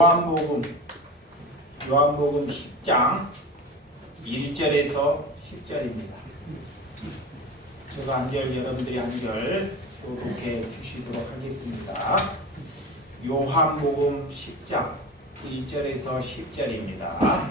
요한복음 10장 1절에서 10절입니다. 제가 한 절, 여러분들이 한 절 교독해 주시도록 하겠습니다. 요한복음 10장 1절에서 10절입니다.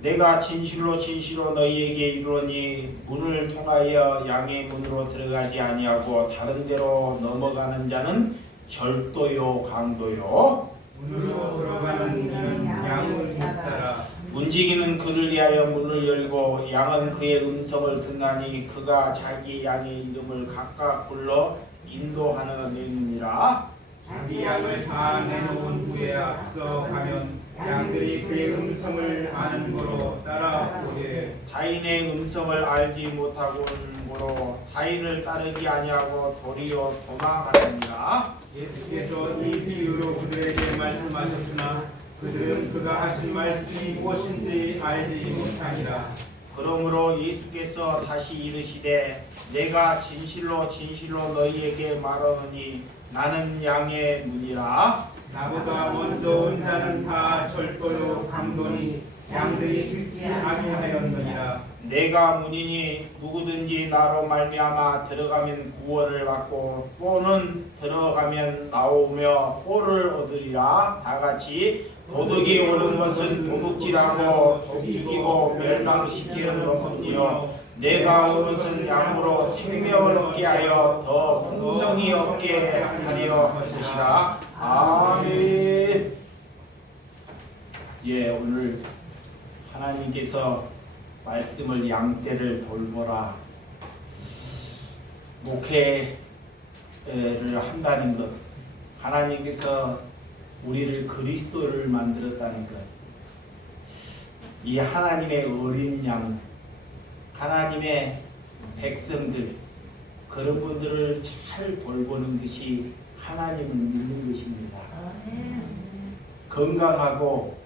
내가 진실로 진실로 너희에게 이르노니 문을 통하여 양의 문으로 들어가지 아니하고 다른 데로 넘어가는 자는 절도요 강도요 문으로 들어가는 이는 양을 묻자라. 문지기는 그를 위하여 문을 열고 양은 그의 음성을 듣나니 그가 자기 양의 이름을 각각 불러 인도하느니라. 자기 양을 다 내놓은 후에 앞서 가면 양들이 그의 음성을 아는 거로 따라오되 타인의 음성을 알지 못하고는 고로 타인을 따르지 아니하고 도리어 도망하느니라. 예수께서 이 비유로 그들에게 말씀하셨으나 그들은 그가 하신 말씀이 무엇인지 알지 못하니라. 그러므로 예수께서 다시 이르시되 내가 진실로 진실로 너희에게 말하노니 나는 양의 문이라. 나보다 먼저 온 자는 다 절도요 강도니 양들이 듣지 아니하였느니라. 내가 문이니 누구든지 나로 말미암아 들어가면 구원을 받고 또는 들어가면 나오며 꼴을 얻으리라. 다같이 도둑이 오는 것은 도둑질하고 독죽이고 멸망시키는 것뿐이요 내가 온 것은 양으로 생명을 얻게 하여 더 풍성히 얻게 하려 하시라. 아멘. 예, 오늘 하나님께서 말씀을 양떼를 돌보라, 목회를 한다는 것, 하나님께서 우리를 그리스도를 만들었다는 것, 이 하나님의 어린 양, 하나님의 백성들, 그런 분들을 잘 돌보는 것이 하나님을 믿는 것입니다. 건강하고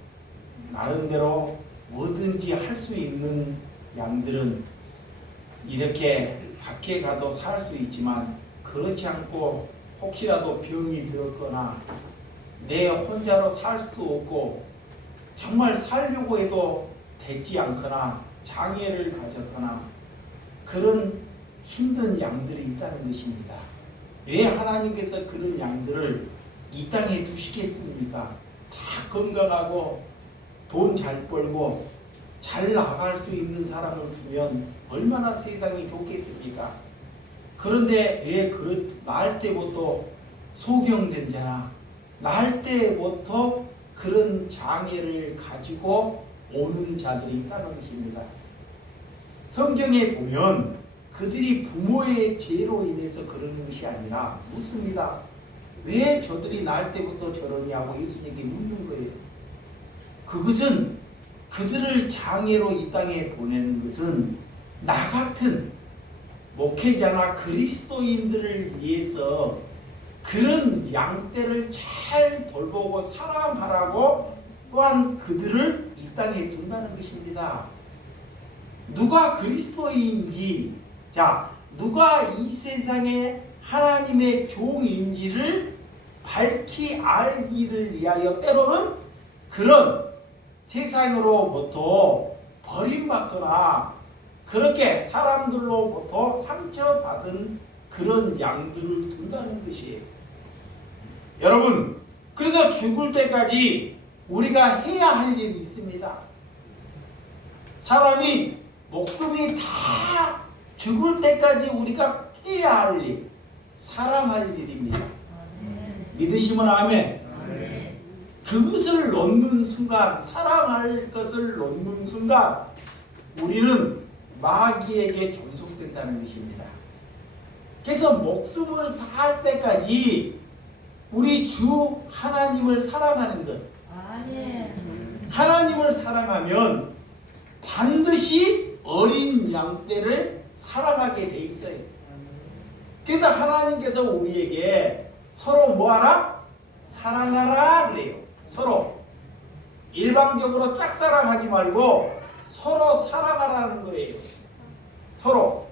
나름대로 뭐든지 할 수 있는 양들은 이렇게 밖에 가도 살 수 있지만 그렇지 않고 혹시라도 병이 들었거나 내 혼자로 살 수 없고 정말 살려고 해도 되지 않거나 장애를 가졌거나 그런 힘든 양들이 있다는 것입니다. 왜 하나님께서 그런 양들을 이 땅에 두시겠습니까? 다 건강하고 돈 잘 벌고 잘 나갈 수 있는 사람을 두면 얼마나 세상이 좋겠습니까? 그런데 왜 날 때부터 소경된 자나 날 때부터 그런 장애를 가지고 오는 자들이 있다는 것입니다. 성경에 보면 그들이 부모의 죄로 인해서 그러는 것이 아니라 묻습니다. 왜 저들이 날 때부터 저러니 하고 예수님께 묻는 거예요. 그것은 그들을 장애로 이 땅에 보내는 것은 나 같은 목회자나 그리스도인들을 위해서 그런 양떼를 잘 돌보고 사랑하라고 또한 그들을 이 땅에 둔다는 것입니다. 누가 그리스도인인지, 누가 이 세상에 하나님의 종인지를 밝히 알기를 위하여 때로는 그런 세상으로부터 버림받거나 그렇게 사람들로부터 상처받은 그런 양들을 둔다는 것이에요. 여러분, 그래서 죽을 때까지 우리가 해야 할 일이 있습니다. 사람이 목숨이 다 죽을 때까지 우리가 해야 할 일, 사랑할 일입니다. 믿으시면 아멘. 그것을 놓는 순간, 사랑할 것을 놓는 순간 우리는 마귀에게 존속된다는 것입니다. 그래서 목숨을 다할 때까지 우리 주 하나님을 사랑하는 것, 하나님을 사랑하면 반드시 어린 양떼를 사랑하게 돼 있어요. 그래서 하나님께서 우리에게 서로 뭐하라? 사랑하라 그래요. 서로 일방적으로 짝사랑하지 말고 서로 사랑하라는 거예요. 서로.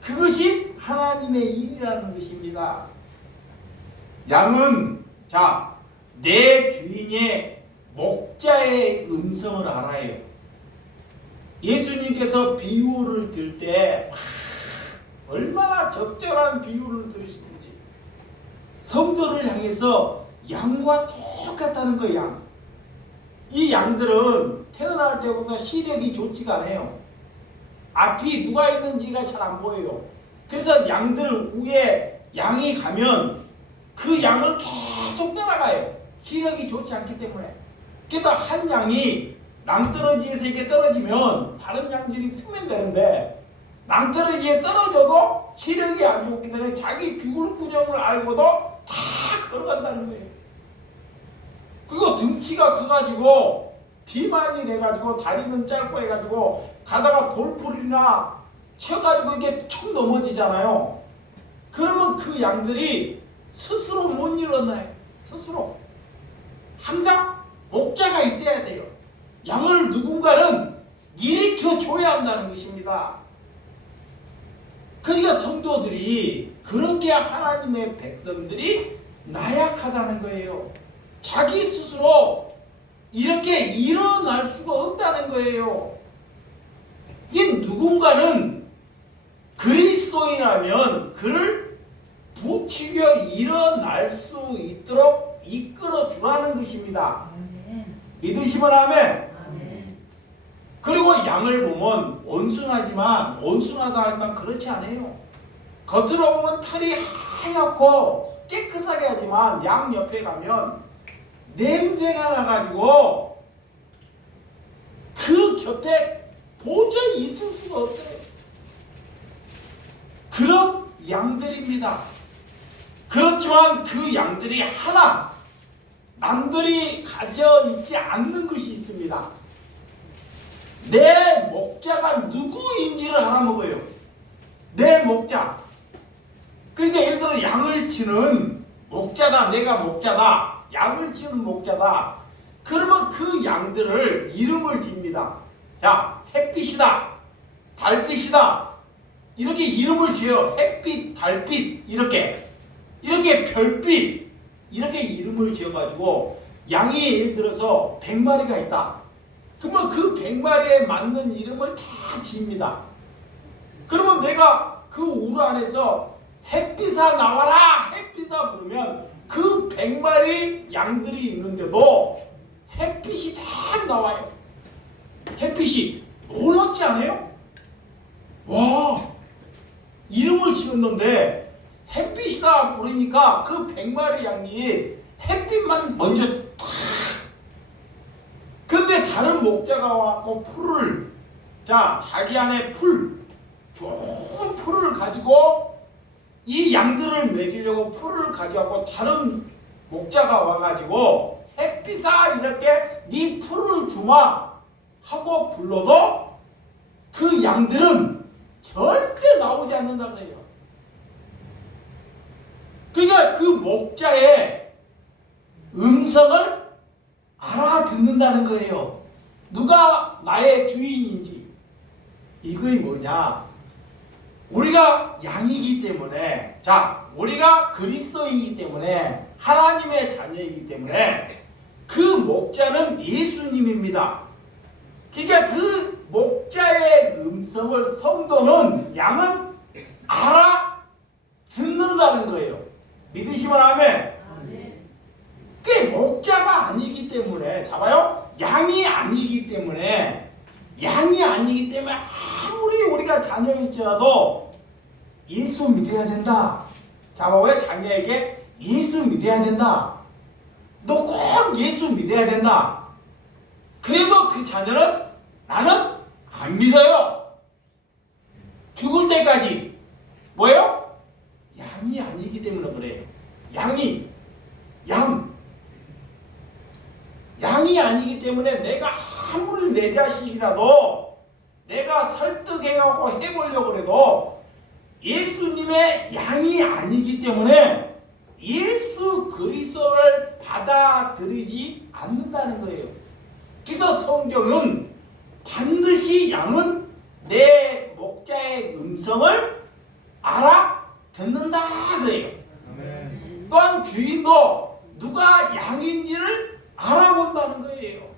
그것이 하나님의 일이라는 것입니다. 양은 내 주인의 목자의 음성을 알아요. 예수님께서 비유를 들 때 얼마나 적절한 비유를 들으시는지. 성도를 향해서 양과 똑같다는 거예요. 양. 이 양들은 태어날 때부터 시력이 좋지가 않아요. 앞이 누가 있는지가 잘 안 보여요. 그래서 양들 위에 양이 가면 그 양을 계속 따라가요. 시력이 좋지 않기 때문에. 그래서 한 양이 낭떠러지에서 이렇게 떨어지면 다른 양들이 쓰면 되는데, 낭떠러지에 떨어져도 시력이 안 좋기 때문에 자기 죽을 구녕을 알고도 다 걸어간다는 거예요. 그리고 등치가 커가지고 비만이 돼가지고 다리는 짧고 해가지고 가다가 돌풀이나 쳐가지고 이게 툭 넘어지잖아요. 그러면 그 양들이 스스로 못 일어나요. 스스로. 항상 목자가 있어야 돼요. 양을 누군가는 일으켜 줘야 한다는 것입니다. 그러니까 성도들이, 그렇게 하나님의 백성들이 나약하다는 거예요. 자기 스스로 이렇게 일어날 수가 없다는 거예요. 이 누군가는 그리스도인이라면 그를 부추겨 일어날 수 있도록 이끌어 주라는 것입니다. 믿으시면 아멘. 그리고 양을 보면 온순하지만, 온순하다지만 그렇지 않아요. 겉으로 보면 털이 하얗고 깨끗하게 하지만 양 옆에 가면 냄새가 나가지고 그 곁에 도저히 있을 수가 없어요. 그런 양들입니다. 그렇지만 그 양들이 하나 남들이 가져 있지 않는 것이 있습니다. 내 목자가 누구인지를 알아먹어요. 내 목자. 그러니까 예를 들어 양을 치는 목자다, 내가 목자다, 양을 치는 목자다. 그러면 그 양들을 이름을 집니다. 자, 햇빛이다, 달빛이다, 이렇게 이름을 지어요. 햇빛, 달빛, 이렇게 별빛, 이렇게 이름을 지어가지고 양이 예를 들어서 100마리가 있다. 그러면 그 100마리에 맞는 이름을 다 지입니다. 그러면 내가 그 울 안에서 햇빛아 나와라, 햇빛아 부르면 그 100마리 양들이 있는데도 햇빛이 다 나와요. 햇빛이 놀랍지 않아요? 와, 이름을 지었는데 햇빛이다 부르니까 그 100마리 양이 햇빛만 먼저 탁. 근데 다른 목자가 와서 풀을, 자, 자기 안에 좋은 풀을 가지고 이 양들을 먹이려고 풀을 가져가고 다른 목자가 와가지고 햇빛아 이렇게 네 풀을 주마 하고 불러도 그 양들은 절대 나오지 않는다 그래요. 그러니까 그 목자의 음성을 알아듣는다는 거예요. 누가 나의 주인인지. 이게 뭐냐? 우리가 양이기 때문에, 자, 우리가 그리스도이기 때문에, 하나님의 자녀이기 때문에 그 목자는 예수님입니다. 그러니까 그 목자의 음성을 성도는, 양은 알아듣는다는 거예요. 믿으시면 아멘. 그게 목자가 아니기 때문에, 잡아요? 양이 아니기 때문에 아무리 우리가 자녀일지라도 예수 믿어야 된다. 잡아요? 자녀에게 예수 믿어야 된다. 너 꼭 예수 믿어야 된다. 그래도 그 자녀는 나는 안 믿어요. 죽을 때까지. 뭐예요? 양이 아니기 때문에 그래요. 양이 아니기 때문에 내가 아무리 내 자식이라도 내가 설득해가고 해보려고 해도 예수님의 양이 아니기 때문에 예수 그리스도를 받아들이지 않는다는 거예요. 그래서 성경은 반드시 양은 내 목자의 음성을 알아듣는다 그래요. 또한 주인도 누가 양인지를 알아본다는 거예요.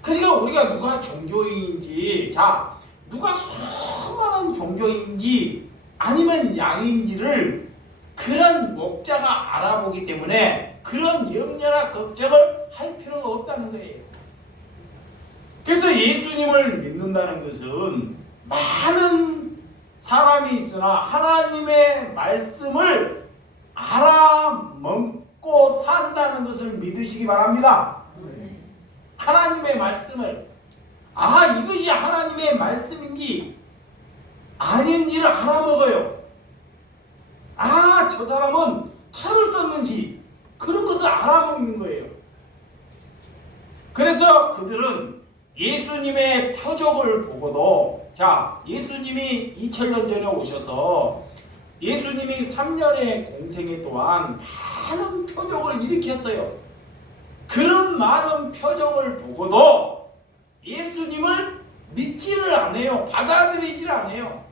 그러니까 우리가 누가 종교인인지, 자, 누가 수많은 종교인지 아니면 양인지를 그런 목자가 알아보기 때문에 그런 염려나 걱정을 할 필요가 없다는 거예요. 그래서 예수님을 믿는다는 것은 많은 사람이 있으나 하나님의 말씀을 알아먹고 산다는 것을 믿으시기 바랍니다. 하나님의 말씀을, 이것이 하나님의 말씀인지 아닌지를 알아먹어요. 저 사람은 탈을 썼는지 그런 것을 알아먹는 거예요. 그래서 그들은 예수님의 표적을 보고도, 자, 예수님이 2000년 전에 오셔서 예수님이 3년의 공생애 동안 많은 표적을 일으켰어요. 그런 많은 표적을 보고도 예수님을 믿지를 않아요. 받아들이질 않아요.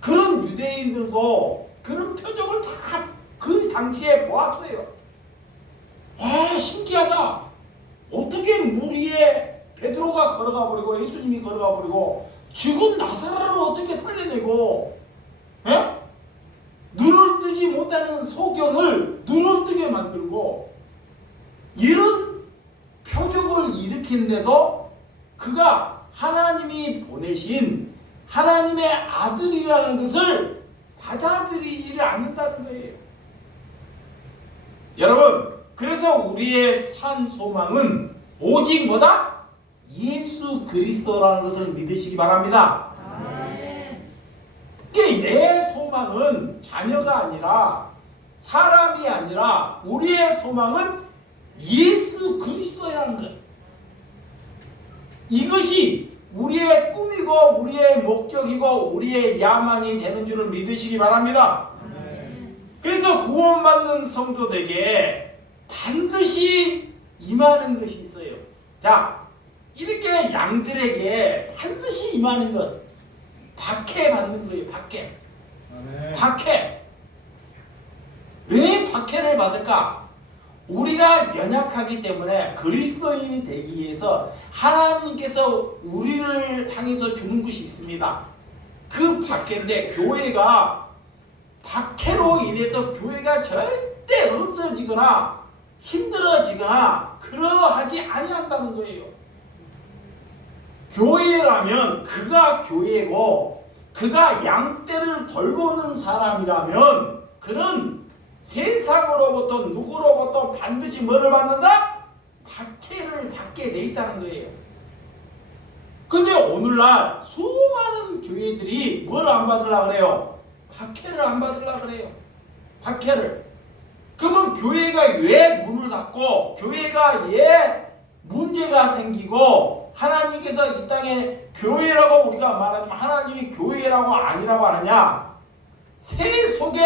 그런 유대인들도 그런 표적을 다 그 당시에 보았어요. 신기하다. 어떻게 물 위에 베드로가 걸어가 버리고 예수님이 걸어가 버리고 죽은 나사로를 어떻게 살려내고, 눈을 뜨지 못하는 소경을 눈을 뜨게 만들고, 이런 표적을 일으킨데도 그가 하나님이 보내신 하나님의 아들이라는 것을 받아들이지를 않는다는 거예요. 여러분, 그래서 우리의 산 소망은 오직 뭐다? 예수 그리스도라는 것을 믿으시기 바랍니다. 내 소망은 자녀가 아니라, 사람이 아니라 우리의 소망은 예수 그리스도라는 것. 이것이 우리의 꿈이고 우리의 목적이고 우리의 야망이 되는 줄을 믿으시기 바랍니다. 그래서 구원받는 성도들에게 반드시 임하는 것이 있어요. 자, 이렇게 양들에게 반드시 임하는 것, 박해 받는 거예요. 박해. 박해. 왜 박해를 받을까? 우리가 연약하기 때문에 그리스도인이 되기 위해서 하나님께서 우리를 향해서 주는 것이 있습니다. 그 박해인데, 교회가 박해로 인해서 교회가 절대 없어지거나 힘들어지거나 그러하지 아니한다는 거예요. 교회라면 그가 교회고 그가 양떼를 돌보는 사람이라면 그는 세상으로부터 누구로부터 반드시 뭐를 받는다? 박해를 받게 돼 있다는 거예요. 근데 오늘날 수많은 교회들이 뭘 안 받으려고 그래요? 박해를 안 받으려고 그래요. 박해를. 그러면 교회가 왜 문을 닫고 교회가 왜 문제가 생기고 하나님께서 이 땅에 교회라고 우리가 말하지만 하나님이 교회라고 아니라고 하느냐? 새 속에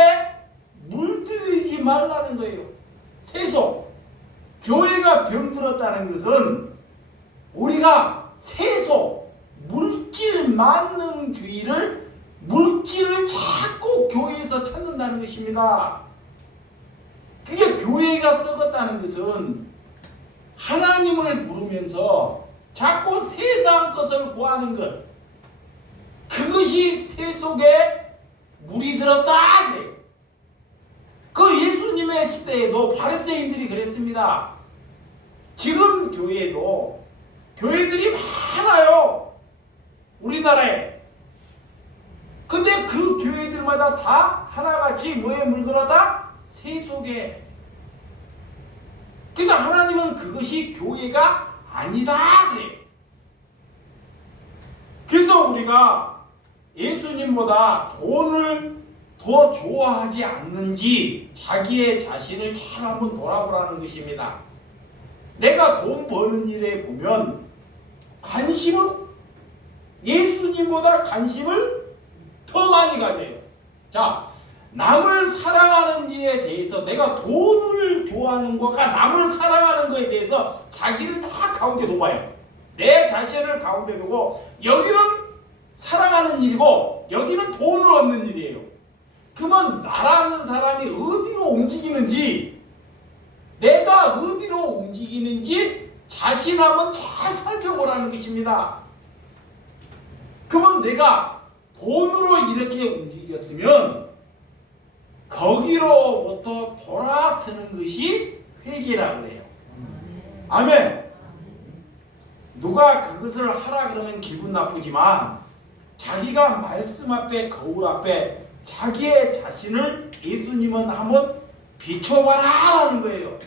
물들이지 말라는 거예요. 세속. 교회가 병들었다는 것은 우리가 세속, 물질 만능주의를, 물질을 자꾸 교회에서 찾는다는 것입니다. 그게 교회가 썩었다는 것은 하나님을 부르면서 자꾸 세상 것을 구하는 것, 그것이 세속에 물이 들었다 그래요. 그 예수님의 시대에도 바리새인들이 그랬습니다. 지금 교회에도 교회들이 많아요. 우리나라에. 근데 그 교회들마다 다 하나같이 뭐에 물들었다? 세속에. 그래서 하나님은 그것이 교회가 아니다 그래요. 그래서 우리가 예수님보다 돈을 더 좋아하지 않는지 자기의 자신을 잘 한번 돌아보라는 것입니다. 내가 돈 버는 일에 보면 관심을, 예수님보다 관심을 더 많이 가져요. 자, 남을 사랑하는 일에 대해서, 내가 돈을 좋아하는 것과 남을 사랑하는 것에 대해서 자기를 다 가운데 둬봐요. 내 자신을 가운데 두고 여기는 사랑하는 일이고 여기는 돈을 얻는 일이에요. 그러면 나라는 사람이 어디로 움직이는지 내가 의미로 움직이는지 자신 한번 잘 살펴보라는 것입니다. 그러면 내가 돈으로 이렇게 움직였으면 거기로부터 돌아서는 것이 회개라고 해요. 아멘. 누가 그것을 하라 그러면 기분 나쁘지만 자기가 말씀 앞에 거울 앞에 자기의 자신을 예수님은 한번 비춰봐라라는 거예요.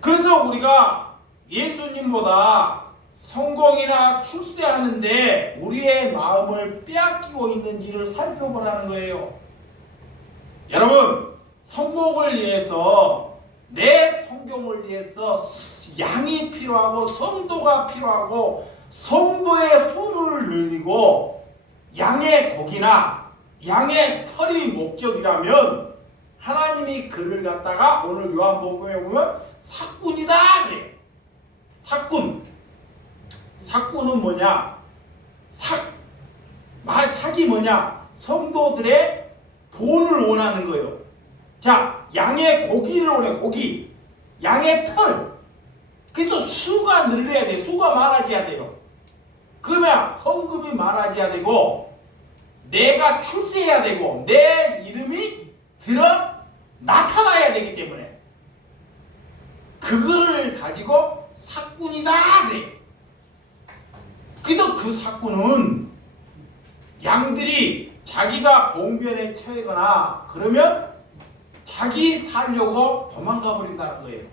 그래서 우리가 예수님보다 성공이나 출세하는데 우리의 마음을 빼앗기고 있는지를 살펴보라는 거예요. 여러분, 성공을 위해서 내 성경을 위해서 양이 필요하고 성도가 필요하고 성도의 수를 늘리고 양의 고기나 양의 털이 목적이라면 하나님이 그를 갖다가 오늘 요한복음에 보면 사꾼이다 그래. 사꾼은 뭐냐? 사기 뭐냐? 성도들의 돈을 원하는 거예요. 자, 양의 고기를 원해. 고기, 양의 털. 그래서 수가 늘려야 돼. 수가 많아져야 돼요. 그러면 헌금이 많아져야 되고 내가 출세해야 되고 내 이름이 나타나야 되기 때문에 그거를 가지고 사꾼이다 그래. 그래서 그 사꾼은 양들이 자기가 봉변에 처하거나 그러면 자기 살려고 도망가 버린다는 거예요.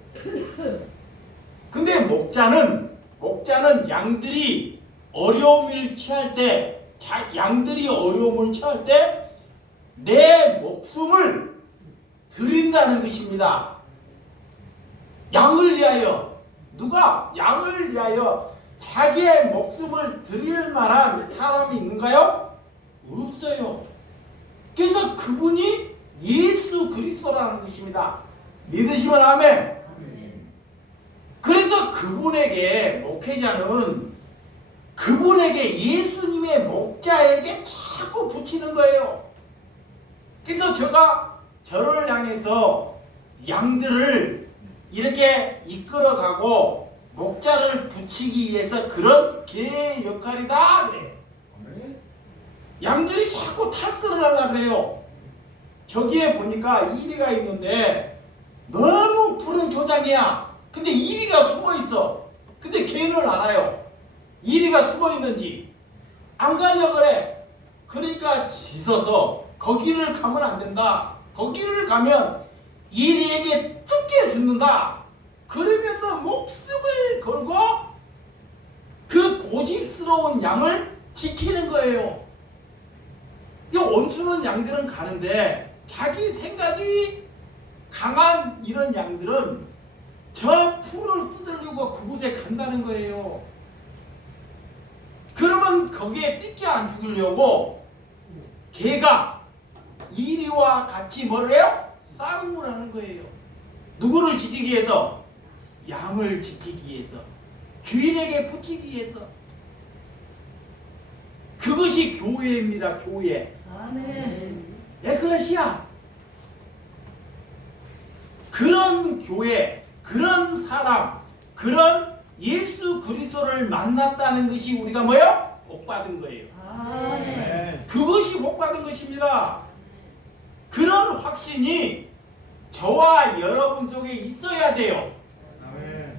근데 목자는 양들이 어려움을 취할 때, 양들이 어려움을 취할 때 내 목숨을 드린다는 것입니다. 양을 위하여. 누가 양을 위하여 자기의 목숨을 드릴 만한 사람이 있는가요? 없어요. 그래서 그분이 예수 그리스도라는 것입니다. 믿으시면 아멘. 그래서 그분에게 목회자는 그분에게 예수님의 목자에게 자꾸 붙이는 거예요. 그래서 제가 저를 향해서 양들을 이렇게 이끌어가고 목자를 붙이기 위해서 그런 개의 역할이다 그래. 양들이 자꾸 탈선을 하려고 그래요. 저기에 보니까 이리가 있는데 너무 푸른 초장이야. 근데 이리가 숨어 있어. 근데 개는 알아요. 이리가 숨어 있는지. 안 가려고 그래. 그러니까 짖어서 거기를 가면 안 된다. 거기를 가면 이리에게 뜯겨 죽는다. 그러면서 목숨을 걸고 그 고집스러운 양을 지키는 거예요. 이 원수는 양들은 가는데 자기 생각이 강한 이런 양들은 저 풀을 뜯으려고 그곳에 간다는 거예요. 그러면 거기에 뜯겨 안 죽이려고 개가 이리와 같이 뭐를 해요? 싸움을 하는 거예요. 누구를 지키기 위해서? 양을 지키기 위해서. 주인에게 붙이기 위해서. 그것이 교회입니다. 교회. 아멘. 에클레시아. 그런 교회, 그런 사람, 그런 예수 그리스도를 만났다는 것이 우리가 뭐예요? 복받은 거예요. 아멘. 그것이 복받은 것입니다. 그런 확신이 저와 여러분 속에 있어야 돼요.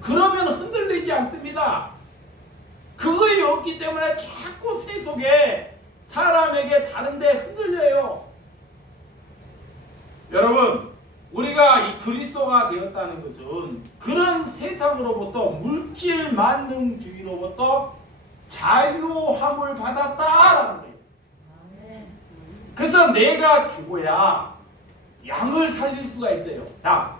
그러면 흔들리지 않습니다. 그거에 없기 때문에 자꾸 새 속에 사람에게 다른데 흔들려요. 여러분, 우리가 이 그리스도가 되었다는 것은 그런 세상으로부터 물질 만능주의로부터 자유함을 받았다라는 거예요. 그래서 내가 죽어야 양을 살릴 수가 있어요. 자,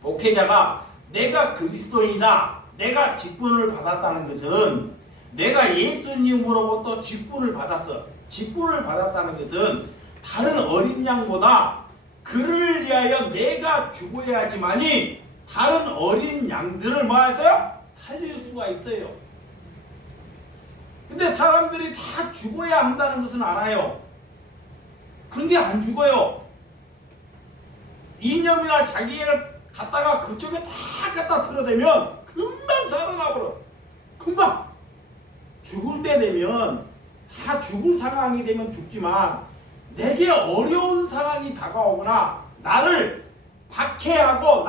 목회자가 내가 그리스도이다, 내가 직분을 받았다는 것은 내가 예수님으로부터 직분을 받았어. 직분을 받았다는 것은 다른 어린 양보다 그를 위하여 내가 죽어야지만이 다른 어린 양들을 뭐해서요? 살릴 수가 있어요. 근데 사람들이 다 죽어야 한다는 것은 알아요. 그런데 안 죽어요. 이념이나 자기의 갔다가 그쪽에 다 갖다 틀어대면 금방 살아나버려. 금방. 죽을 때 되면 다 죽을 상황이 되면 죽지만 내게 어려운 상황이 다가오거나 나를 박해하고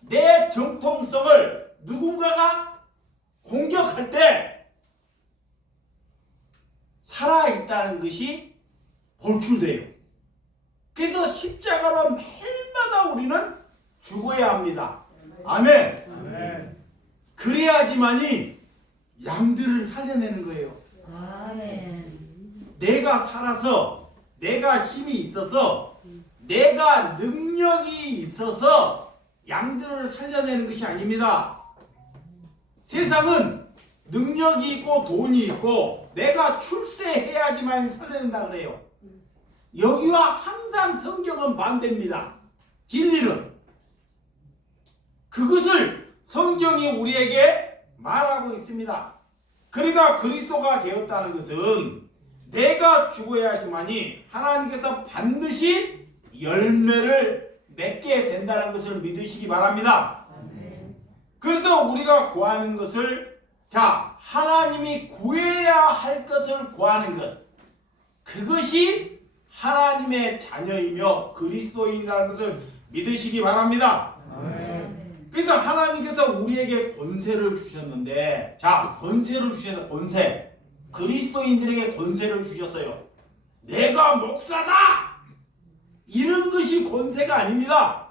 내 정통성을 누군가가 공격할 때 살아있다는 것이 볼출돼요. 그래서 십자가로 매일마다 우리는 죽어야 합니다. 아멘. 그래야지만이 양들을 살려내는 거예요. 아멘. 내가 살아서, 내가 힘이 있어서, 내가 능력이 있어서 양들을 살려내는 것이 아닙니다. 세상은 능력이 있고 돈이 있고 내가 출세해야지만 살려낸다 그래요. 여기와 항상 성경은 반대입니다. 진리는. 그것을 성경이 우리에게 말하고 있습니다. 그러니까 그리스도가 되었다는 것은 내가 죽어야지만이 하나님께서 반드시 열매를 맺게 된다는 것을 믿으시기 바랍니다. 그래서 우리가 구하는 것을 하나님이 구해야 할 것을 구하는 것, 그것이 하나님의 자녀이며 그리스도인이라는 것을 믿으시기 바랍니다. 그래서 하나님께서 우리에게 권세를 주셨는데, 권세를 주셔서 권세, 그리스도인들에게 권세를 주셨어요. 내가 목사다! 이런 것이 권세가 아닙니다.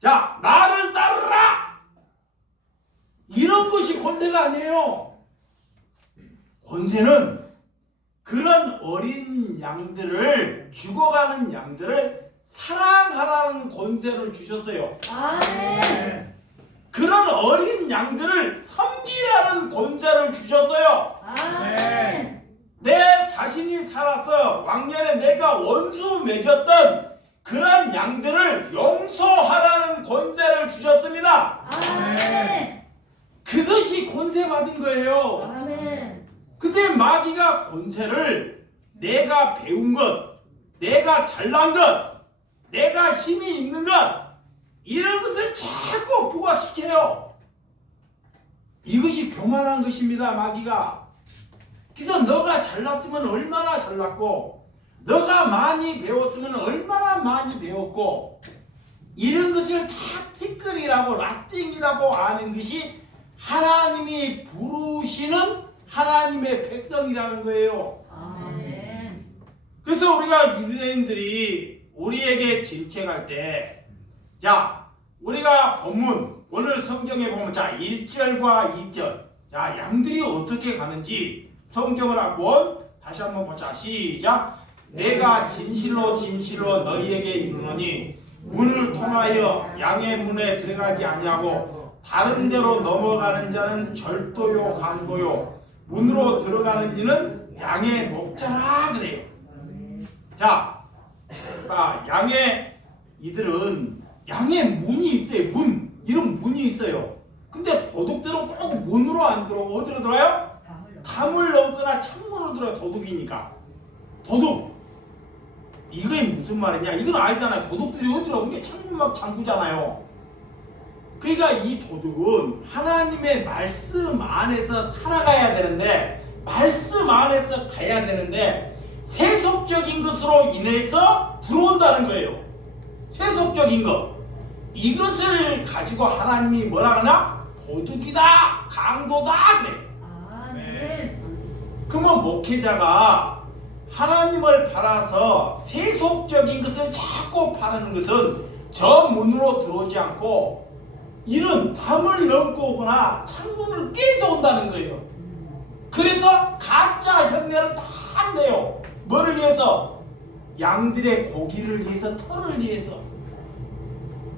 나를 따르라! 이런 것이 권세가 아니에요. 권세는 그런 어린 양들을, 죽어가는 양들을 사랑하라는 권세를 주셨어요. 아멘. 그런 어린 양들을 섬기라는 권세를 주셨어요. 아멘. 내 자신이 살아서 왕년에 내가 원수 맺었던 그런 양들을 용서하라는 권세를 주셨습니다. 아멘. 그것이 권세 받은 거예요. 아멘. 근데 마귀가 권세를 내가 배운 것, 내가 잘난 것, 내가 힘이 있는 것, 이런 것을 자꾸 부각시켜요. 이것이 교만한 것입니다. 마귀가. 그래서 너가 잘났으면 얼마나 잘났고, 너가 많이 배웠으면 얼마나 많이 배웠고, 이런 것을 다 티끌이라고 라띵이라고 아는 것이 하나님이 부르시는 하나님의 백성이라는 거예요. 아멘. 그래서 우리가 유대인들이 우리에게 질책할 때, 우리가 본문, 오늘 성경에 보면 1절과 2절, 양들이 어떻게 가는지 성경을 다시 한번 보자. 시작. 내가 진실로 진실로 너희에게 이르노니 문을 통하여 양의 문에 들어가지 아니하고 다른 데로 넘어가는 자는 절도요 강도요 문으로 들어가는 이는 양의 목자라 그래요. 양의 이들은 양의 문이 있어요. 이런 문이 있어요. 근데 도둑들은 꼭 문으로 안 들어오고 어디로 들어와요? 담을 넘거나 창문으로 들어와요. 도둑이니까. 도둑. 이게 무슨 말이냐? 이건 알잖아요. 도둑들이 어디로 오는 게 창문 막 잠그잖아요. 그러니까 이 도둑은 하나님의 말씀 안에서 살아가야 되는데, 말씀 안에서 가야 되는데 세속적인 것으로 인해서 들어온다는 거예요. 세속적인 것. 이것을 가지고 하나님이 뭐라 하나? 도둑이다, 강도다 그래. 아멘. 그러면 목회자가 하나님을 팔아서 세속적인 것을 자꾸 바라는 것은 저 문으로 들어오지 않고 이런 담을 넘고 오거나 창문을 깨서 온다는 거예요. 그래서 가짜 흉내를 다 내요. 뭐를 위해서? 양들의 고기를 위해서, 털을 위해서.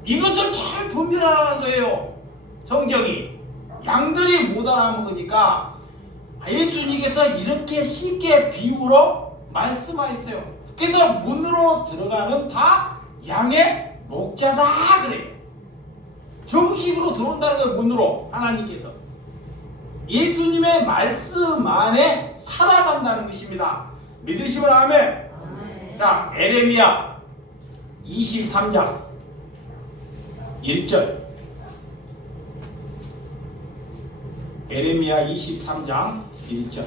이것을 잘 분별하라는 거예요. 성경이. 양들이 못 알아먹으니까 예수님께서 이렇게 쉽게 비유로 말씀하셨어요. 그래서 문으로 들어가는 다 양의 목자다 그래요. 정식으로 들어온다는 거예요. 문으로. 하나님께서 예수님의 말씀 안에 살아간다는 것입니다. 믿으시면 아멘. 에레미야 23장 1절. 에레미야 23장 1절.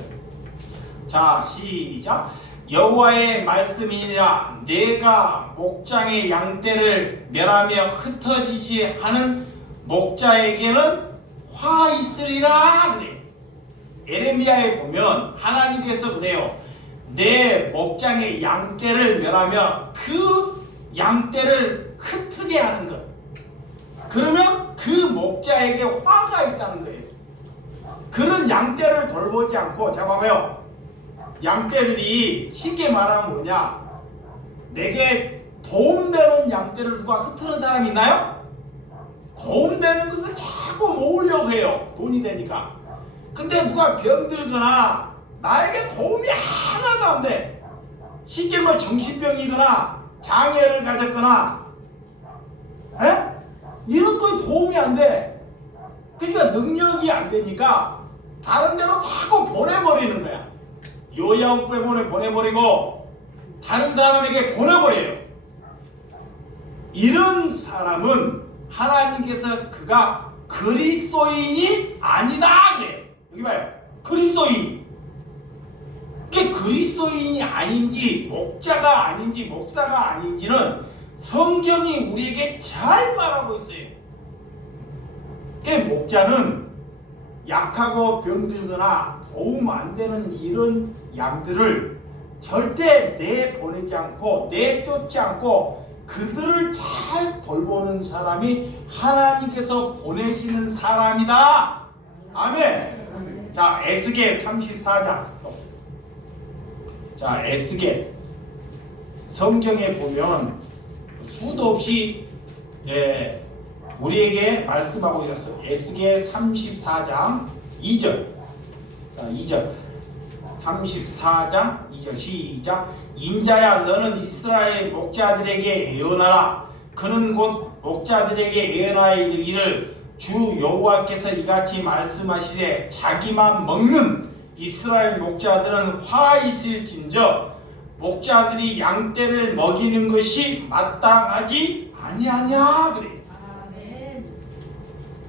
자, 시작. 여호와의 말씀이니라. 내가 목장의 양떼를 멸하며 흩어지지 않은 목자에게는 화 있으리라 그래. 에레미야에 보면 하나님께서 그래요. 내 목장의 양떼를 멸하며 그 양떼를 흩트게 하는 것. 그러면 그 목자에게 화가 있다는 거예요. 그런 양떼를 돌보지 않고, 자 봐봐요. 양떼들이 쉽게 말하면 뭐냐? 내게 도움되는 양떼를 누가 흩트는 사람이 있나요? 도움되는 것을 자꾸 모으려고 해요. 돈이 되니까. 근데 누가 병들거나 나에게 도움이 하나도 안 돼. 쉽게 뭐 정신병이거나 장애를 가졌거나 이런 거에 도움이 안 돼. 그러니까 능력이 안 되니까 다른 데로 타고 보내버리는 거야. 요양병원에 보내버리고 다른 사람에게 보내버려요. 이런 사람은 하나님께서 그가 그리스도인이 아니다 그래. 여기 봐요. 그리스도인. 그게 그리스도인이 아닌지 목자가 아닌지 목사가 아닌지는 성경이 우리에게 잘 말하고 있어요. 그 목자는 약하고 병들거나 도움 안 되는 이런 양들을 절대 내보내지 않고 내쫓지 않고 그들을 잘 돌보는 사람이 하나님께서 보내시는 사람이다. 아멘. 자, 에스겔 34장. 자, 에스겔 성경에 보면 수도 없이 우리에게 말씀하고 있었어요. 에스겔 34장 2절. 자, 2절. 34장 2절 시작. 인자야 너는 이스라엘 목자들에게 예언하라. 그는 곧 목자들에게 예언하여 이르기를 주 여호와께서 이같이 말씀하시되 자기만 먹는 이스라엘 목자들은 화 있을진저 목자들이 양떼를 먹이는 것이 마땅하지 아니하냐 그래. 아멘.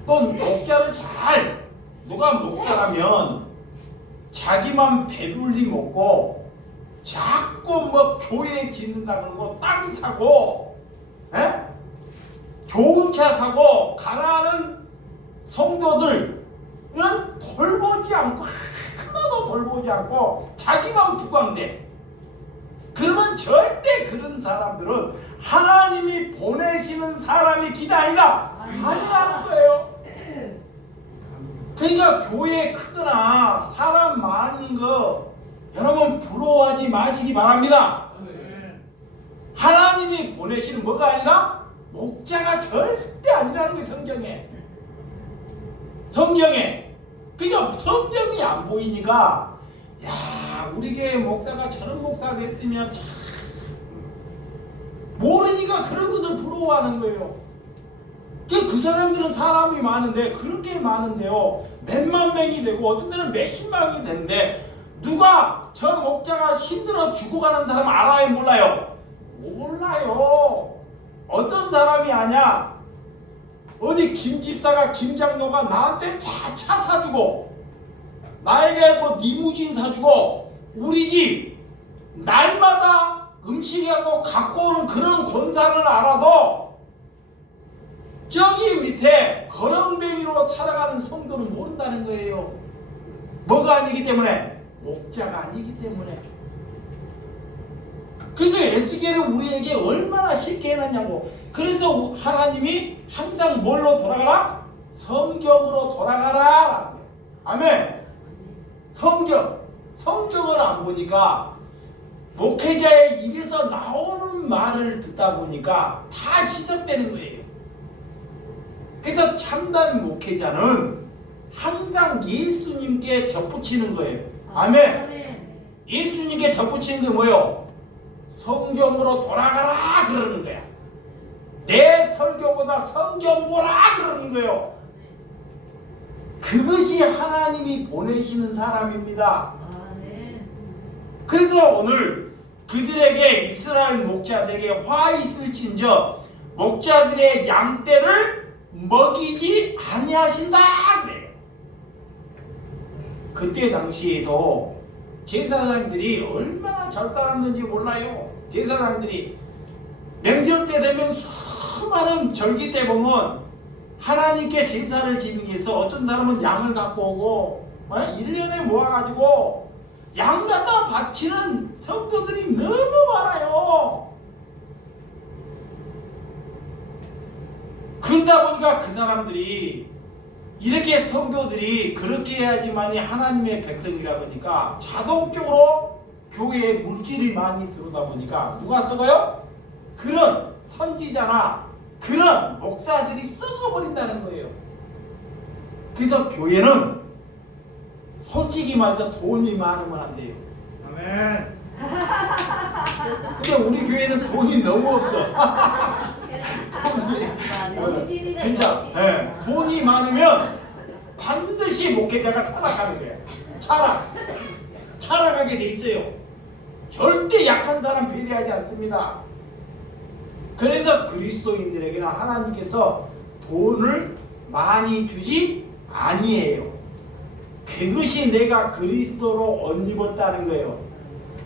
또 목자를 잘 누가 목사라면 자기만 배불리 먹고 자꾸 뭐 교회 짓는다 그러고 땅 사고 좋은 차 사고 가난한 성도들은 돌보지 않고 하나도 돌보지 않고 자기만 부광돼. 그러면 절대 그런 사람들은 하나님이 보내시는 사람이 기다리라 아니라는 거예요. 그러니까 교회 크거나 사람 많은 거 여러분 부러워하지 마시기 바랍니다. 하나님이 보내시는 뭐가 아니라 목자가 절대 아니라는 게 성경에. 그러니까 성경이 안 보이니까 야 우리 교회 목사가 저런 목사가 됐으면 참 모르니까 그런 것을 부러워하는 거예요. 그 사람들은 사람이 많은데 그렇게 많은데요 몇만 명이 되고 어떤 때는 몇십만 명이 되는데 누가 저 목자가 힘들어 죽어가는 사람 알아요 몰라요? 몰라요. 어떤 사람이 아냐? 어디 김집사가 김장로가 나한테 차 사주고 나에게 뭐 리무진 사주고 우리 집 날마다 음식하고 갖고 오는 그런 권사를 알아도 저기 밑에 거렁뱅이로 살아가는 성도는 모른다는 거예요. 뭐가 아니기 때문에? 목자가 아니기 때문에. 그래서 에스겔은 우리에게 얼마나 쉽게 해놨냐고. 그래서 하나님이 항상 뭘로 돌아가라? 성경으로 돌아가라. 아멘. 성경을 안 보니까 목회자의 입에서 나오는 말을 듣다 보니까 다 희석되는 거예요. 그래서 참된 목회자는 항상 예수님께 접붙이는 거예요. 아멘. 예수님께 접붙이는 게 뭐예요? 성경으로 돌아가라 그러는 거야. 내 설교보다 성경 보라 그러는 거예요. 그것이 하나님이 보내시는 사람입니다. 그래서 오늘 그들에게 이스라엘 목자들에게 화 있을진저 목자들의 양떼를 먹이지 아니하신다 그래요. 그때 당시에도 제사장들이 얼마나 잘 살았는지 몰라요. 제사장들이 명절 때 되면 수많은 절기 때 보면 하나님께 제사를 지기 위해서 어떤 사람은 양을 갖고 오고 1년에 모아가지고 양 갖다 바치는 성도들이 너무 많아요. 그러다 보니까 그 사람들이 이렇게 성도들이 그렇게 해야지만이 하나님의 백성이라 보니까 자동적으로 교회에 물질이 많이 들어오다 보니까 누가 썩어요? 그런 선지자나 그런 목사들이 썩어버린다는 거예요. 그래서 교회는 솔직히 말해서 돈이 많으면 안 돼요. 아멘. 근데 우리 교회는 돈이 너무 없어. 진짜 돈이 많으면 반드시 목회자가 타락하는 거예요. 타락하게 돼 있어요. 절대 약한 사람 배려하지 않습니다. 그래서 그리스도인들에게는 하나님께서 돈을 많이 주지 아니에요. 그것이 내가 그리스도로 옷 입었다는 거예요.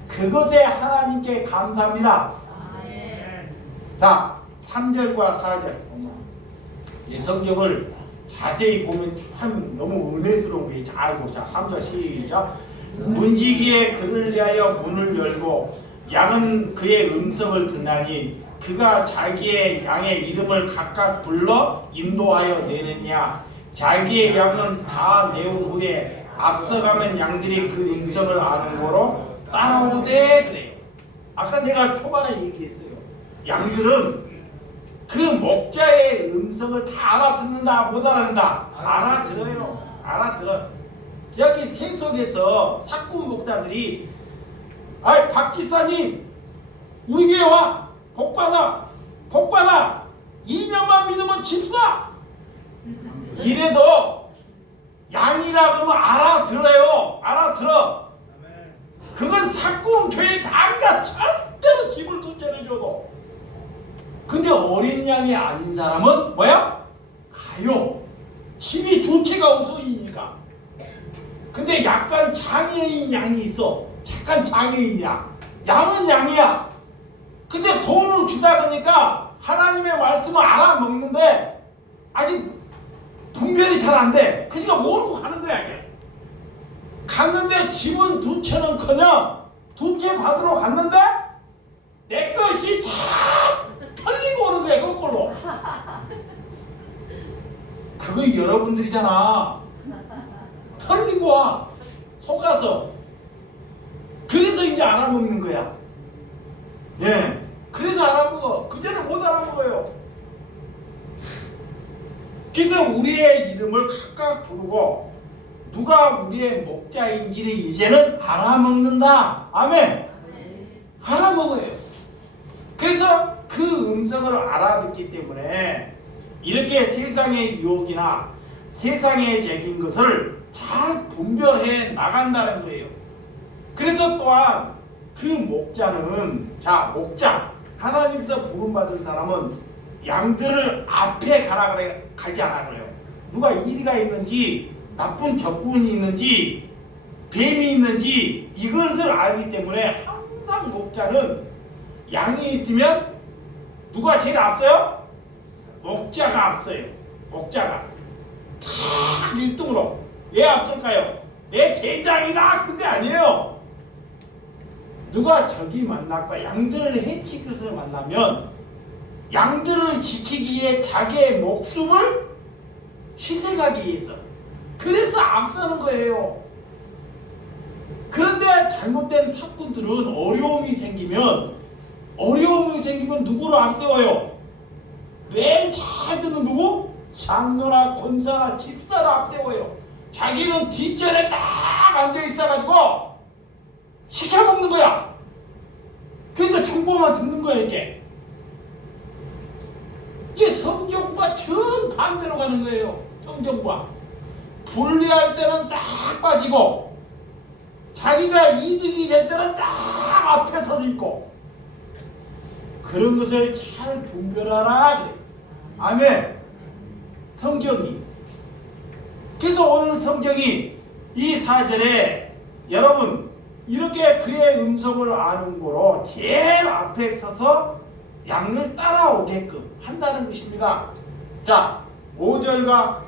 그것에 하나님께 감사합니다. 자, 3절과 4절 이 성경을 자세히 보면 참 너무 은혜스러운 게 잘 보자. 3절 시작. 문지기에 그를 위하여 문을 열고 양은 그의 음성을 듣나니 그가 자기의 양의 이름을 각각 불러 인도하여 내느냐. 자기의 양은 다 내온 후에 앞서가면 양들이 그 음성을 아는 거로 따라오되 그래요. 아까 내가 초반에 얘기했어요. 양들은 그 목자의 음성을 다 알아듣는다 못 알아듣는다? 알아들어요. 알아들어. 여기 세속에서 사꾼 목사들이 박 집사님 우리 교회 와 복받아 2년만 믿으면 집사 이래도 양이라 그러면 알아들어. 그건 사꾼 교회 다 가 절대로 집을 두 채를 줘도. 근데 어린 양이 아닌 사람은 뭐야? 가요. 집이 두 채가 우선이니까. 근데 약간 장애인 양이 있어. 약간 장애인이야. 양은 양이야. 근데 돈을 주다 보니까 하나님의 말씀을 알아먹는데 아직 분별이 잘 안 돼. 그러니까 모르고 가는 거야 이게. 갔는데 집은 두 채는커녕 두 채 받으러 갔는데 내 것이 다 털리고 오는 거야 거꾸로. 그거 여러분들이잖아. 털리고 와 속아서. 그래서 이제 알아먹는 거야. 예. 그래서 알아먹어. 그전에 못 알아먹어요. 그래서 우리의 이름을 각각 부르고 누가 우리의 목자인지를 이제는 알아먹는다. 아멘. 알아먹어요. 그래서 그 음성을 알아듣기 때문에 이렇게 세상의 유혹이나 세상에 적인 것을 잘 분별해 나간다는 거예요. 그래서 또한 그 목자는 목자 하나님께서 부름받은 사람은 양들을 앞에 가라 그래 가지 않아 그래요. 누가 이리가 있는지 나쁜 적군이 있는지 뱀이 있는지 이것을 알기 때문에 항상 목자는 양이 있으면 누가 제일 앞서요? 목자가 앞서요. 목자가 다 1등으로. 왜 앞설까요? 내 대장이다 그게 아니에요. 누가 적이 만났고 양들을 해칠 것을 만나면 양들을 지키기 위해 자기의 목숨을 희생하기 위해서 그래서 앞서는 거예요. 그런데 잘못된 사꾼들은 어려움이 생기면 누구를 앞세워요? 매일 잘 듣는 누구? 장로나 권사나 집사를 앞세워요. 자기는 뒷전에 딱 앉아있어가지고 시켜먹는 거야. 그래서 정보만 듣는 거야 이게. 이게 성경과 정반대로 가는 거예요. 성경과 분리할 때는 싹 빠지고 자기가 이득이 될 때는 딱 앞에 서서 있고 그런 것을 잘 분별하라 그래. 아멘. 성경이 그래서 오늘 성경이 이 4절에 여러분 이렇게 그의 음성을 아는 거로 제일 앞에 서서 양을 따라오게끔 한다는 것입니다. 자 5절과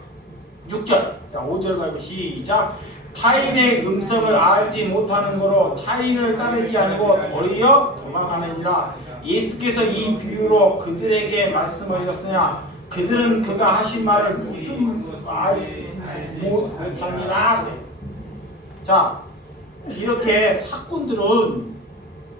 6절 자 5절과 시작. 타인의 음성을 알지 못하는 거로 타인을 따르지 않고 도리어 도망하느니라. 예수께서 이 비유로 그들에게 말씀하셨으냐 그들은 그가 하신 말을 무슨 알지 못하니라. 자 이렇게 사꾼들은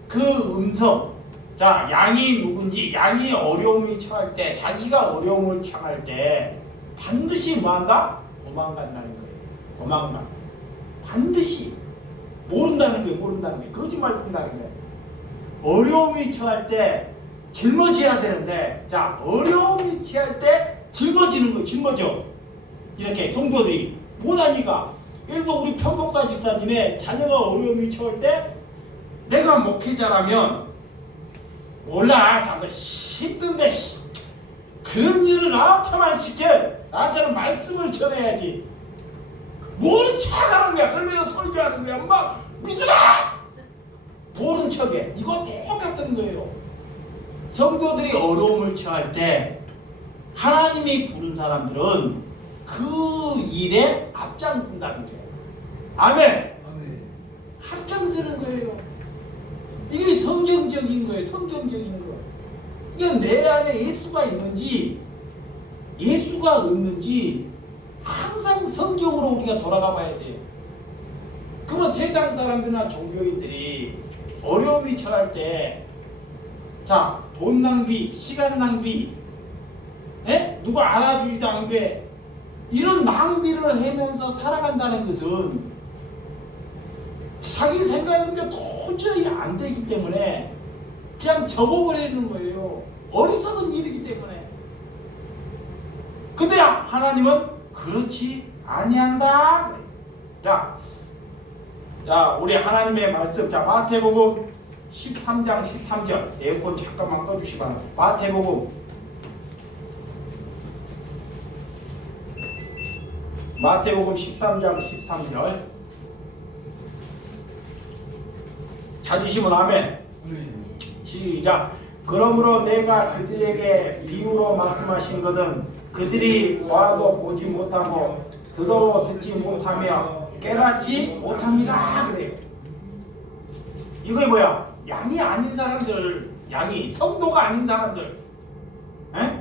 그 음성 자 양이 누군지 양이 어려움이 처할 때 자기가 어려움을 처할 때 반드시 뭐한다? 도망간다는 거예요. 도망가. 반드시 모른다는 거예요. 모른다는 거예요. 거짓말 푼다는 거예요. 어려움이 처할 때 짊어져야 되는데 자 어려움이 처할 때 짊어지는 거예요. 짊어져. 이렇게 성도들이 못하니까 예를 들어 우리 평곡가 집사님의 자녀가 어려움이 처할 때 내가 목회자라면 몰라 나도 힘든데 그런 일을 나한테만 시켜 나한테는 말씀을 전해야지 모른 척하는 거야. 그러면서 설교하는 거야. 막 믿으라 모른 척해. 이거 똑같은 거예요. 성도들이 어려움을 처할 때 하나님이 부른 사람들은 그 일에 앞장선다는 거예요. 아멘. 앞장서는 거예요. 이게 성경적인 거예요. 성경적인 거. 이게 내 안에 예수가 있는지 예수가 없는지 항상 성경으로 우리가 돌아가 봐야 돼요. 그러면 세상 사람들이나 종교인들이 어려움이 처할 때 자, 돈 낭비, 시간 낭비, 누가 알아주지도 않게 이런 낭비를 하면서 살아간다는 것은 자기 생각은 도저히 안 되기 때문에 그냥 접어버리는 거예요. 어리석은 일이기 때문에. 근데 하나님은 그렇지 아니한다. 자, 우리 하나님의 말씀. 자, 마태복음 13장 13절. 에어컨 잠깐만 꺼주시 바랍니다. 마태복음 13장 13절. 찾으시면 아멘. 시작. 그러므로 내가 그들에게 비유로 말씀하신 것은 그들이 봐도 보지 못하고 듣도 듣지 못하며 깨닫지 못합니다. 그래요. 이게 뭐야? 양이 아닌 사람들, 양이 성도가 아닌 사람들.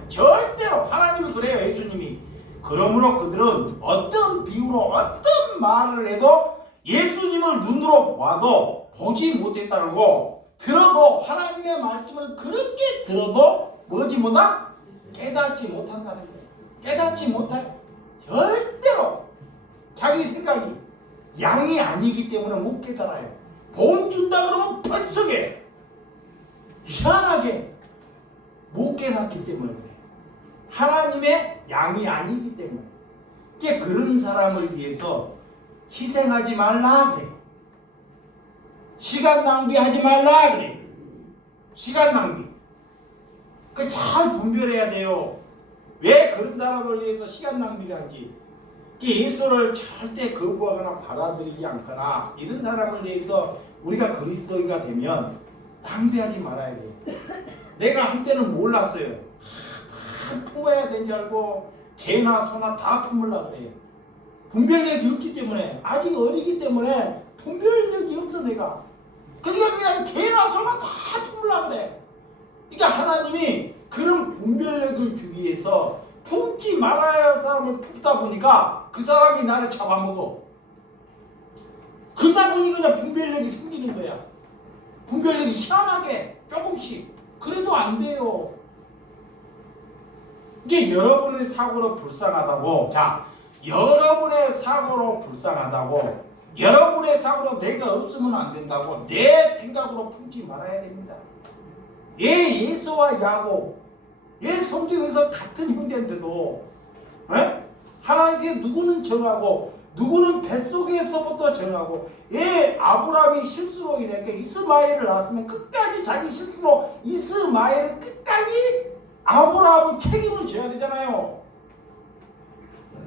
절대로 하나님이 그래요. 예수님이. 그러므로 그들은 어떤 비유로 어떤 말을 해도 예수님을 눈으로 봐도 보지 못했다고 들어도 하나님의 말씀을 그렇게 들어도 뭐지 못하? 깨닫지 못한다는 거예요. 깨닫지 못해. 절대로 자기 생각이 양이 아니기 때문에 못 깨달아요. 돈 준다 그러면 펄썩해. 희한하게 못 깨닫기 때문에 그래. 하나님의 양이 아니기 때문에. 이게 그런 사람을 위해서 희생하지 말라 그래. 시간 낭비하지 말라 그래. 시간 낭비. 그 잘 분별해야 돼요. 왜 그런 사람을 위해서 시간 낭비를 하지? 예수를 절대 거부하거나 받아들이지 않거나 이런 사람을 위해서 우리가 그리스도인가 되면 낭비하지 말아야 돼요. 내가 한때는 몰랐어요. 다 품어야 되는지 알고 개나 소나 다 품으려고 그래요. 분별력이 없기 때문에 아직 어리기 때문에 분별력이 없어 내가. 그러니까 그냥 개나 소나 다 품으려고 그래. 그러니까 하나님이 그런 분별력을 주기 위해서 품지 말아야 할 사람을 품다 보니까 그 사람이 나를 잡아먹어. 그러다 보니 그냥 분별력이 생기는 거야. 분별력이 희한하게 조금씩. 그래도 안 돼요. 이게 여러분의 사고로 불쌍하다고. 자, 여러분의 사고로 불쌍하다고. 여러분의 사고로 내가 없으면 안 된다고. 내 생각으로 품지 말아야 됩니다. 예수와 야곱, 성경에서 같은 형제인데도 하나님께 누구는 정하고 누구는 뱃속에서부터 정하고 아브라함이 실수로 인해 이스마엘을 낳았으면 끝까지 자기 실수로 이스마엘을 끝까지 아브라함은 책임을 져야 되잖아요.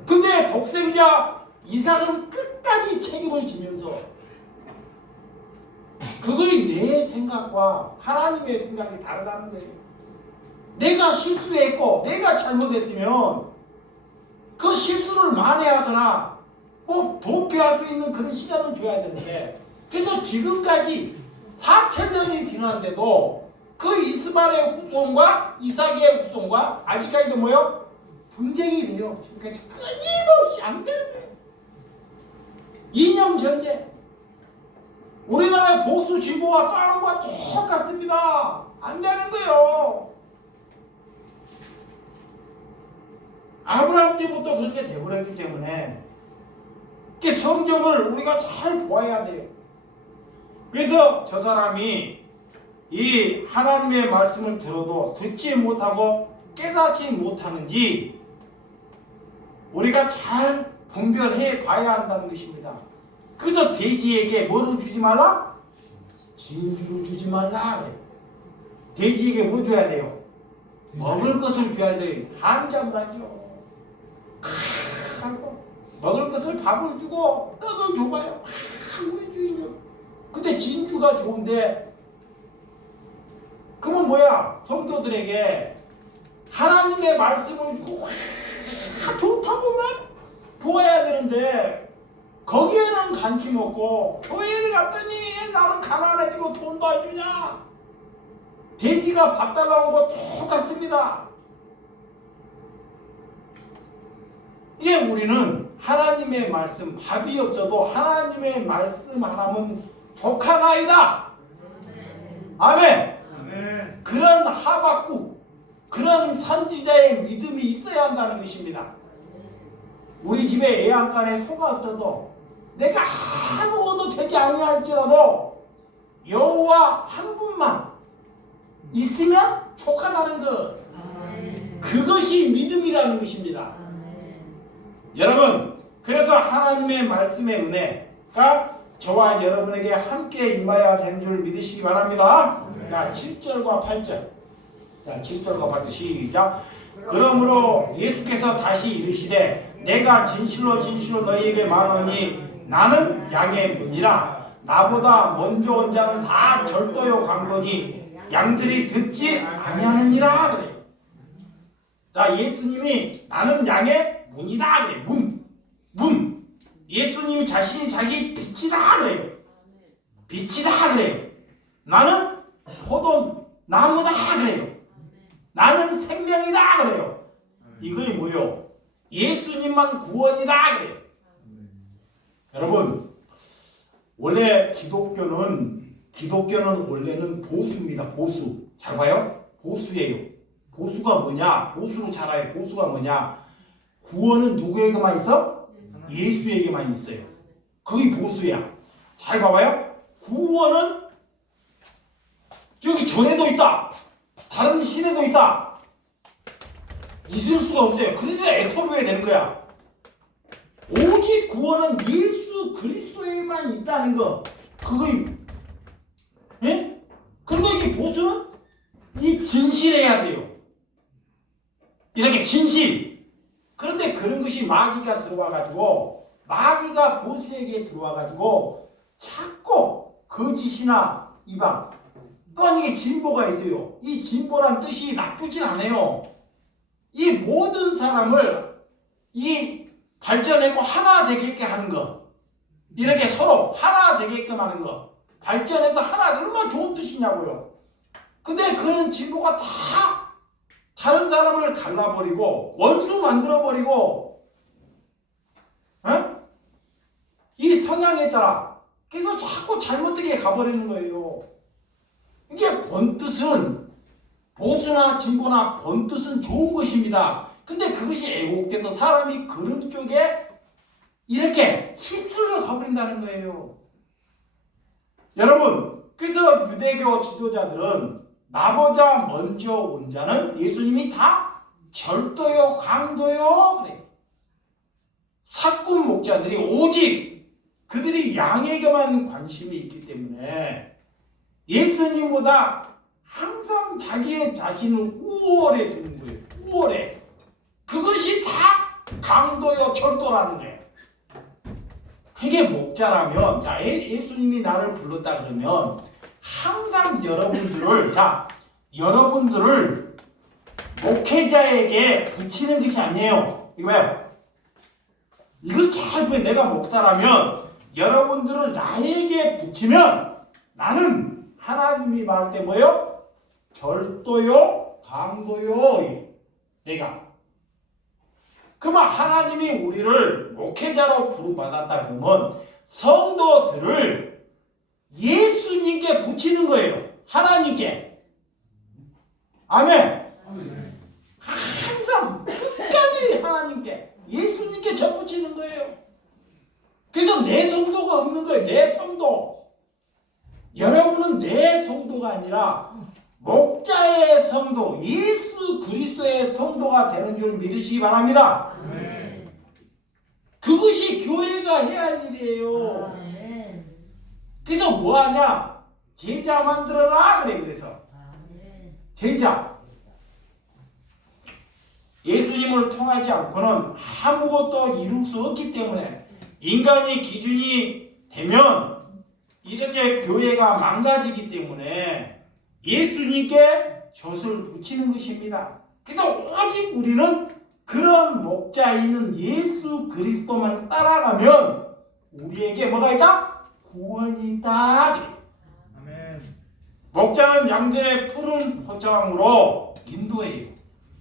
근데 독생자 이삭은 끝까지 책임을 지면서 그거의 내 생각과 하나님의 생각이 다르다는 거예요. 내가 실수했고 내가 잘못했으면 그 실수를 만회하거나 뭐 도피할 수 있는 그런 시간을 줘야 되는데, 그래서 지금까지 4,000년이 지났는데도 그 이스마엘의 후손과 이삭의 후손과 아직까지도 뭐요? 분쟁이 돼요. 지금까지 끊임없이 안 되는 거예요. 이념 전쟁. 우리나라의 보수 진보와 싸움과 똑같습니다. 안 되는 거예요. 아브라함 때부터 그렇게 돼버렸기 때문에 성경을 우리가 잘 보아야 돼요. 그래서 저 사람이 이 하나님의 말씀을 들어도 듣지 못하고 깨닫지 못하는지 우리가 잘 분별해 봐야 한다는 것입니다. 그래서 돼지에게 뭐를 주지 말라? 진주를 주지 말라 그래. 돼지에게 뭐 줘야 돼요? 먹을 것을 줘야 돼요. 한잠을 하죠. 먹을 것을 밥을 주고 떡을 줘봐요. 근데 진주가 좋은데, 그러면 뭐야? 성도들에게 하나님의 말씀을 주고 좋다고만 보아야 되는데 거기에는 관심 없고 교회를 갔더니 나는 가난해지고 돈도 안 주냐? 돼지가 밥 달라고 거 똑같습니다. 이게 우리는 하나님의 말씀, 밥이 없어도 하나님의 말씀 하나면 족하나이다. 아멘. 아멘. 그런 하박국, 그런 선지자의 믿음이 있어야 한다는 것입니다. 우리 집에 애양간에 소가 없어도 내가 아무것도 되지 아니할지라도 여호와 한 분만 있으면 족하다는 것. 그것이 믿음이라는 것입니다. 여러분, 그래서 하나님의 말씀의 은혜가 저와 여러분에게 함께 임하여야 되는 줄 믿으시기 바랍니다. 자, 7절과 8절. 자, 7절과 8절 시작. 그러므로 예수께서 다시 이르시되 내가 진실로 진실로 너희에게 말하노니 나는 양의 문이라. 나보다 먼저 온 자는 다 절도요 강도니 양들이 듣지 아니하느니라 그래. 자, 예수님이 나는 양의 문이다 그래. 문. 예수님이 자신이 자기 빛이다 그래요. 빛이다 그래요. 나는 포도 나무다 그래요. 나는 생명이다 그래요. 이거이 뭐요? 예수님만 구원이다 그래요. 여러분, 원래 기독교는 원래는 보수입니다. 보수. 잘 봐요. 보수예요. 보수가 뭐냐? 보수로 잘 알아요. 보수가 뭐냐? 구원은 누구에게만 있어? 예수에게만 있어요. 그게 보수야. 잘 봐봐요. 구원은 저기 전에도 있다. 다른 신에도 있다. 있을 수가 없어요. 그래서 애터로해야 되는 거야. 오직 구원은 예수 그리스도에만 있다는 거. 그거 예? 그리고 이 보수는 이 진실해야 돼요. 이렇게 진실. 그런데 그런 것이 마귀가 들어와가지고, 마귀가 보수에게 들어와가지고 자꾸 거짓이나 이방, 또한 이게 진보가 있어요. 이 진보란 뜻이 나쁘진 않아요. 이 모든 사람을 이 발전하고 하나 되게끔 하는 거, 이렇게 서로 하나 되게끔 하는 거, 발전해서 하나 되면 얼마나 좋은 뜻이냐고요. 근데 그런 진보가 다 다른 사람을 갈라버리고 원수 만들어버리고, 이 성향에 따라 그래서 자꾸 잘못되게 가버리는 거예요. 이게 본뜻은 보수나 진보나 본뜻은 좋은 것입니다. 근데 그것이 애국돼서 사람이 그런 쪽에 이렇게 휩쓸려 가버린다는 거예요. 여러분, 그래서 유대교 지도자들은 나보다 먼저 온 자는 예수님이 다 절도요 강도요 그래. 사꾼 목자들이 오직 그들이 양에게만 관심이 있기 때문에 예수님보다 항상 자기의 자신을 우월에 두는 거예요. 우월에. 그것이 다 강도요 철도라는 거예요. 그게 목자라면, 자, 예수님이 나를 불렀다 그러면 항상 여러분들을 목회자에게 붙이는 것이 아니에요. 이거요. 이걸 잘 보여. 내가 목사라면 여러분들을 나에게 붙이면 나는 하나님이 말할 때 뭐요? 절도요, 강도요. 내가. 그러면 하나님이 우리를 목회자로 부름받았다 그러면 성도들을 예수님께 붙이는 거예요. 하나님께. 아멘. 항상 끝까지 하나님께, 예수님께 접붙이는 거예요. 그래서 내 성도가 없는 거예요. 내 성도. 여러분은 내 성도가 아니라 목자의 성도, 예수 그리스도의 성도가 되는 줄 믿으시기 바랍니다. 아멘. 그것이 교회가 해야 할 일이에요. 아멘. 그래서 뭐하냐? 제자 만들어라 그래. 그래서 아멘. 제자. 예수님을 통하지 않고는 아무것도 이룰 수 없기 때문에 인간이 기준이 되면 이렇게 교회가 망가지기 때문에 예수님께 젖을 붙이는 것입니다. 그래서 오직 우리는 그런 목자인 예수 그리스도만 따라가면 우리에게 뭐가 있다? 구원이 있다. 아멘. 목자는 양들의 푸른 포장으로 인도해요.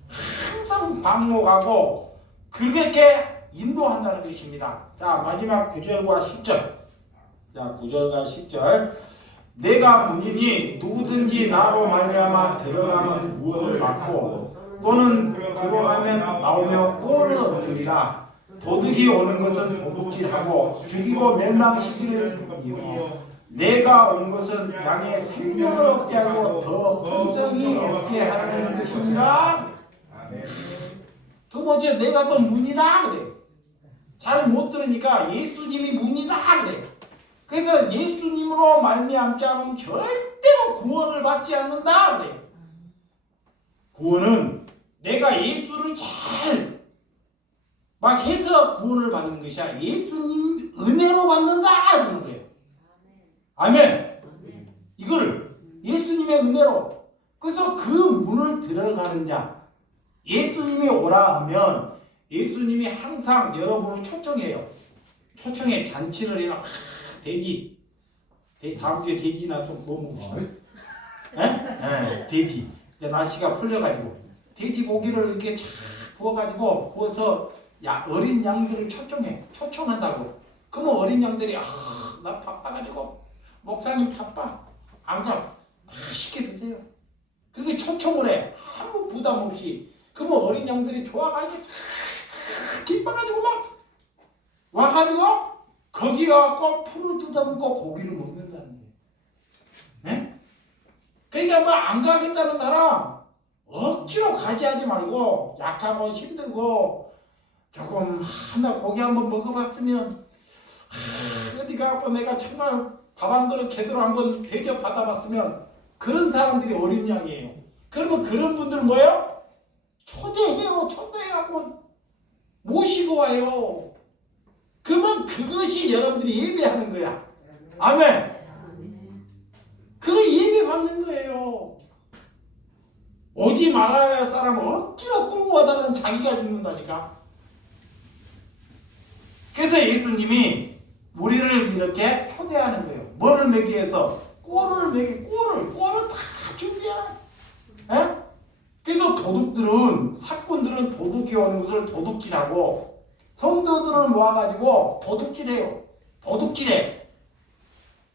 항상 방목하고 그렇게 인도한다는 것입니다. 자, 마지막 9절과 10절. 자, 9절과 10절. 내가 문이니 누구든지 나로 말미암아 들어가면 구원을 받고 또는 들어가면 나오며 꼴을 얻으리라. 도둑이 오는 것은 도둑질하고 죽이고 멸망시키는 이요 내가 온 것은 양의 생명을 얻게 하고 더 풍성히 얻게 하는 것입니다. 두 번째, 내가 또 문이다 그래. 잘 못 들으니까 예수님이 문이다 그래. 그래서 예수님으로 말미암지 않으면 절대로 구원을 받지 않는다 그래. 구원은 내가 예수를 잘 막 해서 구원을 받는 것이 아니라 예수님 은혜로 받는다 이러는 거예요. 아멘. 이걸 예수님의 은혜로. 그래서 그 문을 들어가는 자, 예수님이 오라 하면 예수님이 항상 여러분을 초청해요. 초청해. 잔치를 해놔. 돼지. 다음 주에 돼지나 좀 구워 먹읍시다. 예? 돼지. 이제 날씨가 풀려가지고 돼지 고기를 이렇게 쫙 구워가지고 구워서 어린 양들을 초청한다고. 그러면 어린 양들이 나 바빠가지고 목사님 바빠. 안 가. 맛있게 드세요. 그게 초청을 해. 아무 부담 없이. 그러면 어린 양들이 좋아가지고 기뻐가지고 막 와가지고 거기 와갖고 풀을 뜯어먹고 고기를 먹는다는 거예요. 네? 그러니까 뭐 안 가겠다는 사람 억지로 가지 하지 말고 약하고 힘들고 조금 하나 고기 한번 먹어봤으면 어디 가고 내가 정말 밥 한 그릇 제대로 한번 대접 받아봤으면 그런 사람들이 어린 양이에요. 그러면 그런 분들 뭐예요? 초대해요. 초대하고 모시고 와요. 그러면 그것이 여러분들이 예배하는 거야. 아멘. 그거 예배 받는 거예요. 오지 말아야 할 사람은 억지로 끌고 와달라는 자기가 죽는다니까. 그래서 예수님이 우리를 이렇게 초대하는 거예요. 뭐를 먹기 위해서? 꼴을 다 준비하라. 에? 그래서 사꾼들은 도둑이 오는 것을 도둑질하고 성도들을 모아가지고 도둑질해요. 도둑질해.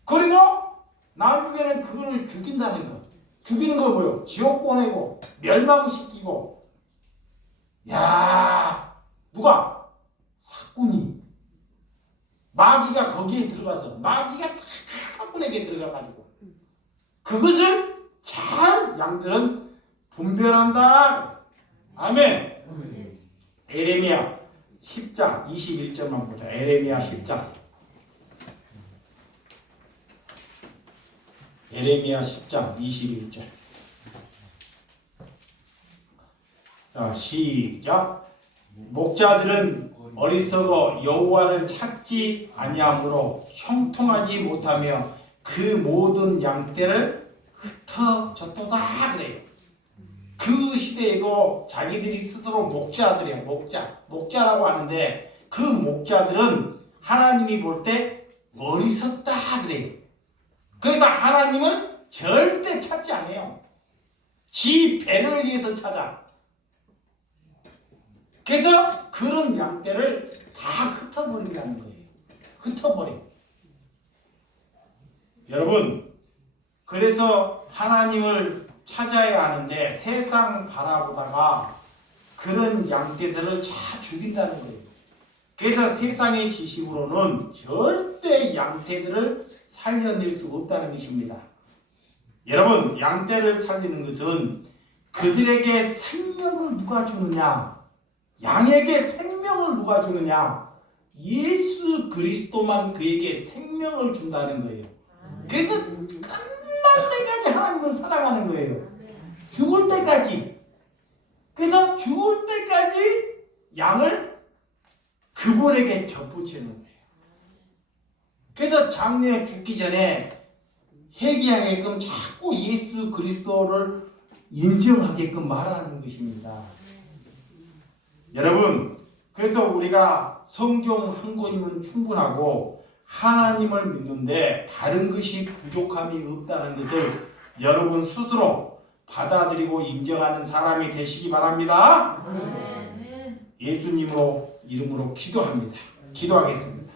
그리고 나중에는 그걸 죽인다는 거. 죽이는 거 뭐요? 지옥 보내고 멸망시키고. 야, 누가? 사꾼이. 마귀가 거기에 들어가서 마귀가 다 사꾼에게 들어가가지고 그것을 잘 양들은 분별한다. 아멘. 에레미야 10장 21절만 보자. 에레미야 10장. 에레미야 10장 21절. 자, 시작. 목자들은 어리석어 여호와를 찾지 아니하므로 형통하지 못하며 그 모든 양떼를 흩어졌도다 그래요. 그 시대에도 자기들이 스스로 목자들이에요. 목자라고 하는데 그 목자들은 하나님이 볼 때 어리석다 그래요. 그래서 하나님을 절대 찾지 않아요. 지 배를 위해서 찾아. 그래서 그런 양떼를 다 흩어버린다는 거예요. 흩어버려. 여러분, 그래서 하나님을 찾아야 하는데 세상 바라보다가 그런 양떼들을 다 죽인다는 거예요. 그래서 세상의 지식으로는 절대 양떼들을 살려낼 수 없다는 것입니다. 여러분, 양떼를 살리는 것은 그들에게 생명을 누가 주느냐? 양에게 생명을 누가 주느냐? 예수 그리스도만 그에게 생명을 준다는 거예요. 그래서 끝날 때까지 하나님을 사랑하는 거예요. 죽을 때까지. 그래서 죽을 때까지 양을 그분에게 접붙이는 거예요. 그래서 장래 죽기 전에 회개하게끔 자꾸 예수 그리스도를 인정하게끔 말하는 것입니다. 여러분, 그래서 우리가 성경 한 권이면 충분하고 하나님을 믿는데 다른 것이 부족함이 없다는 것을 여러분 스스로 받아들이고 인정하는 사람이 되시기 바랍니다. 예수님으로 이름으로 기도합니다. 기도하겠습니다.